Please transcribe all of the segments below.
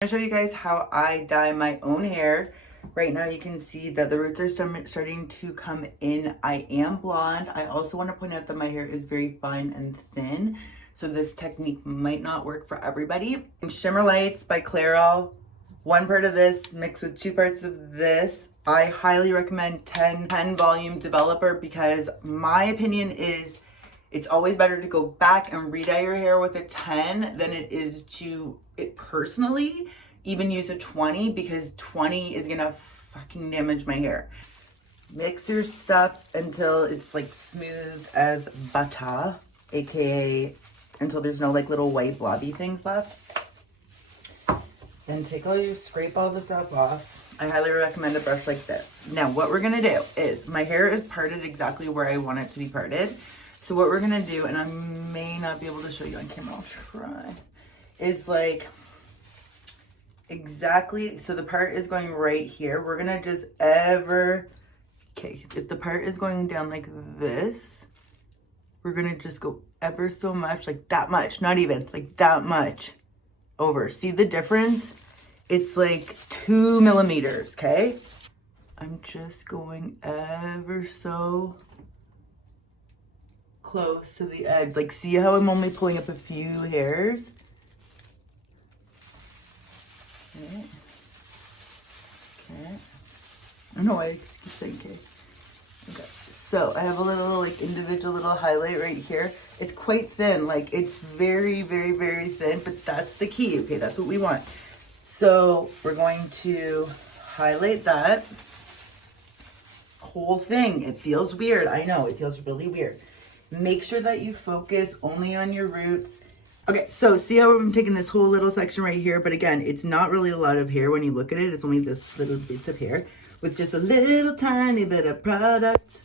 I'm gonna show you guys how I dye my own hair. Right now you can see that the roots are starting to come in. I am blonde. I also want to point out that my hair is very fine and thin, so this technique might not work for everybody. Shimmer Lights by Clairol. 1 part of this mixed with 2 parts of this. I highly recommend 10 volume developer because my opinion is it's always better to go back and re-dye your hair with a 10 than it is to, personally, even use a 20 because 20 is gonna fucking damage my hair. Mix your stuff until it's like smooth as butter, aka until there's no like little white blobby things left. Then scrape all the stuff off. I highly recommend a brush like this. Now what we're gonna do is, my hair is parted exactly where I want it to be parted. So what we're gonna do, and I may not be able to show you on camera, I'll try, is like exactly, so the part is going right here. We're gonna just okay, if the part is going down like this, we're gonna just go ever so much, like that much, not even, like that much over. See the difference? It's like 2 millimeters, okay? I'm just going ever so close to the edge. Like, see how I'm only pulling up a few hairs? Okay. Okay. I don't know why I keep saying okay. Okay. So I have a little like individual little highlight right here. It's quite thin, like it's very, very, very thin, but that's the key. Okay, that's what we want. So we're going to highlight that whole thing. It feels weird. I know, it feels really weird. Make sure that you focus only on your roots. Okay, so see how I'm taking this whole little section right here, but again, it's not really a lot of hair when you look at it. It's only this little bits of hair with just a little tiny bit of product.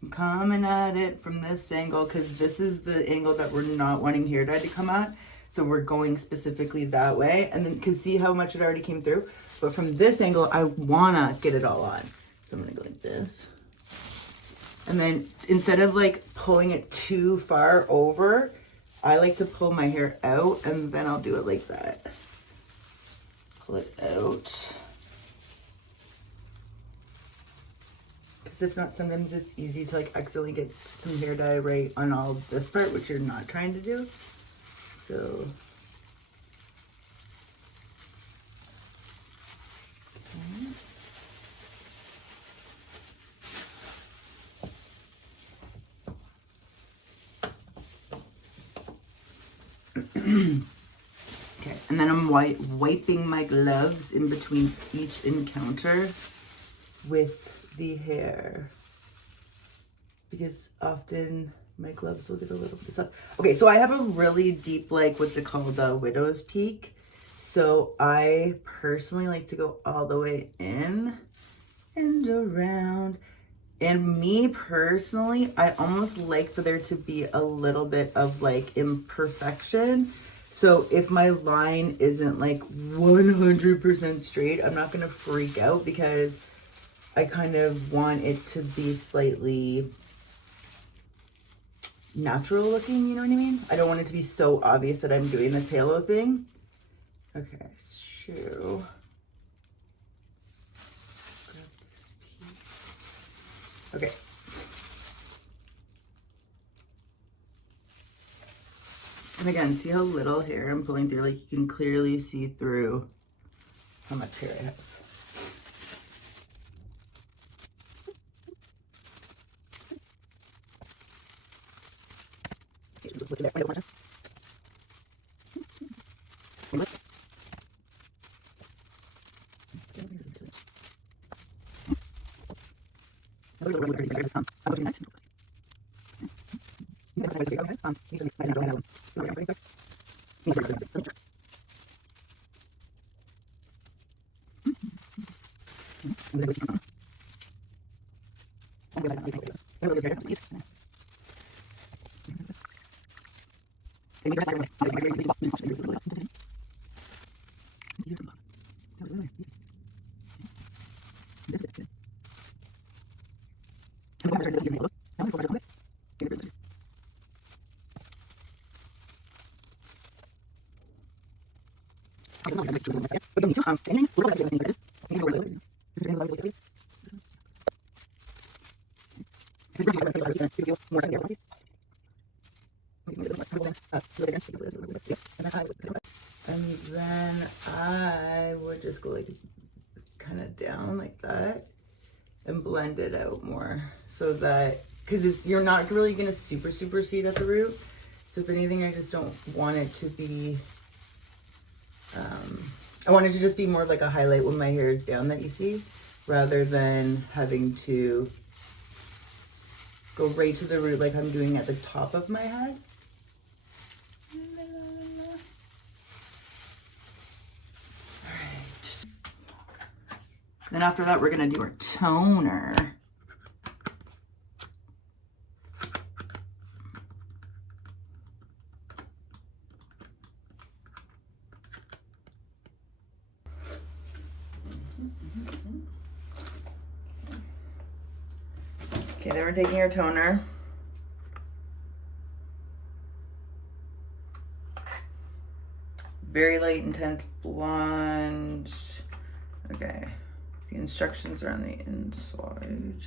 I'm coming at it from this angle because this is the angle that we're not wanting hair dye to come at. So we're going specifically that way. And then you can see how much it already came through. But from this angle, I wanna get it all on. So I'm gonna go like this. And then instead of like pulling it too far over, I like to pull my hair out and then I'll do it like that. Pull it out. Because if not, sometimes it's easy to like accidentally get some hair dye right on all of this part, which you're not trying to do. So. Okay, and then I'm wiping my gloves in between each encounter with the hair because often my gloves will get a little bit soft. Okay, so I have a really deep, like what's it called, the widow's peak. So I personally like to go all the way in and around. And me personally, I almost like for there to be a little bit of like imperfection. So if my line isn't like 100% straight, I'm not gonna freak out because I kind of want it to be slightly natural looking, you know what I mean? I don't want it to be so obvious that I'm doing this halo thing. Okay, so okay. And again, see how little hair I'm pulling through? Like you can clearly see through how much hair I have. And then I would just go like kind of down like that and blend it out more so that, because you're not really going to super seed at the root. So if anything, I just don't want it to be, I want it to just be more like a highlight when my hair is down that you see, rather than having to go right to the root like I'm doing at the top of my head. Then after that, we're gonna do our toner. Okay, then we're taking our toner. Very light, intense blonde. Okay. The instructions are on the inside.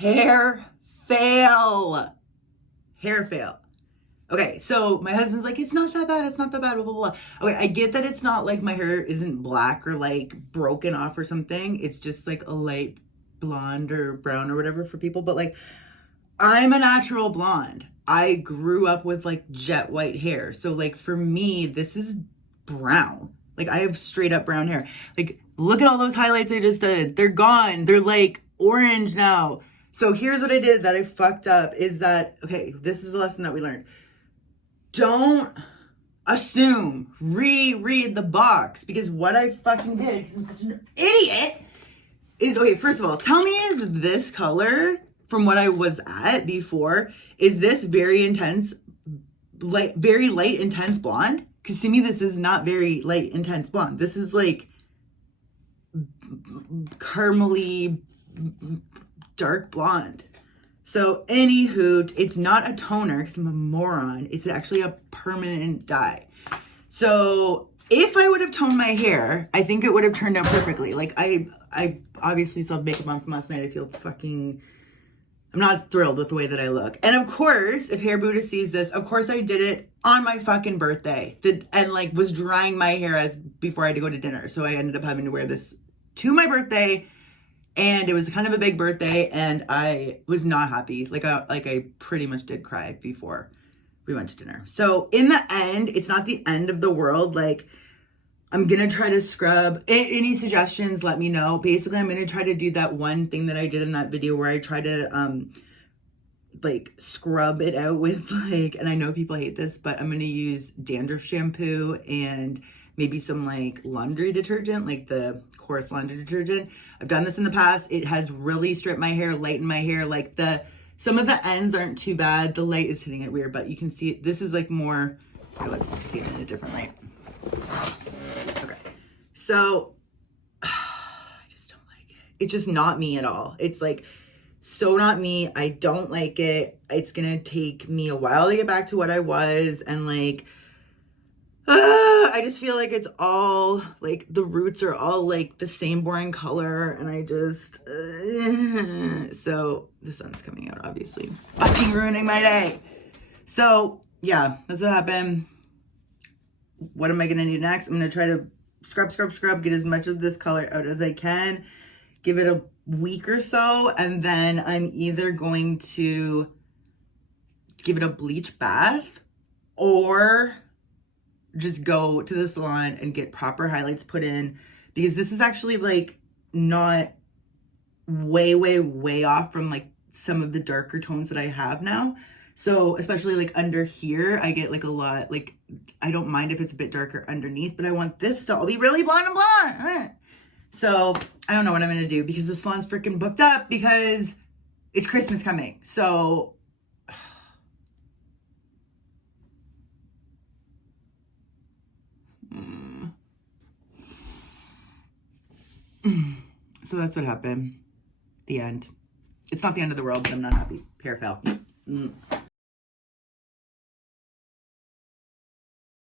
Hair fail. Hair fail. Okay, so my husband's like, it's not that bad, it's not that bad, blah, blah, blah. Okay, I get that it's not like my hair isn't black or like broken off or something. It's just like a light blonde or brown or whatever for people. But like, I'm a natural blonde. I grew up with like jet white hair. So like for me, this is brown. Like I have straight up brown hair. Like look at all those highlights I just did. They're gone. They're like orange now. So here's what I did that I fucked up is that, okay, this is the lesson that we learned. Don't assume, reread the box, because what I fucking did, because I'm such an idiot, is, okay, first of all, tell me, is this color from what I was at before, is this very intense, like very light, intense blonde? Because to me, this is not very light, intense blonde. This is like caramely dark blonde. So anywho, it's not a toner because I'm a moron. It's actually a permanent dye. So if I would have toned my hair, I think it would have turned out perfectly. Like I obviously still have makeup on from last night. I feel fucking, I'm not thrilled with the way that I look. And of course, if Hair Buddha sees this, of course I did it on my fucking birthday. And like was drying my hair as before I had to go to dinner. So I ended up having to wear this to my birthday. And it was kind of a big birthday, and I was not happy. Like I pretty much did cry before we went to dinner. So in the end, it's not the end of the world. Like I'm gonna try to scrub. Any suggestions, let me know. Basically, I'm gonna try to do that one thing that I did in that video where I try to like scrub it out with like, and I know people hate this, but I'm gonna use dandruff shampoo and maybe some like laundry detergent, like the coarse laundry detergent. I've done this in the past. It has really stripped my hair, lightened my hair. Like some of the ends aren't too bad. The light is hitting it weird, but you can see it. This is like more, here, let's see it in a different light. Okay, so I just don't like it. It's just not me at all. It's like So not me. I don't like it. It's gonna take me a while to get back to what I was, and like I just feel like it's all like the roots are all like the same boring color, and I just so the sun's coming out, obviously fucking ruining my day. So yeah, that's what happened. What am I gonna do next? I'm gonna try to scrub, get as much of this color out as I can, give it a week or so, and then I'm either going to give it a bleach bath or just go to the salon and get proper highlights put in, because this is actually like not way off from like some of the darker tones that I have now. So especially like under here, I get like a lot, like I don't mind if it's a bit darker underneath, but I want this to all be really blonde and blonde. So I don't know what I'm gonna do, because the salon's freaking booked up because it's Christmas coming. So so that's what happened. The end. It's not the end of the world, but I'm not happy. Hair fell.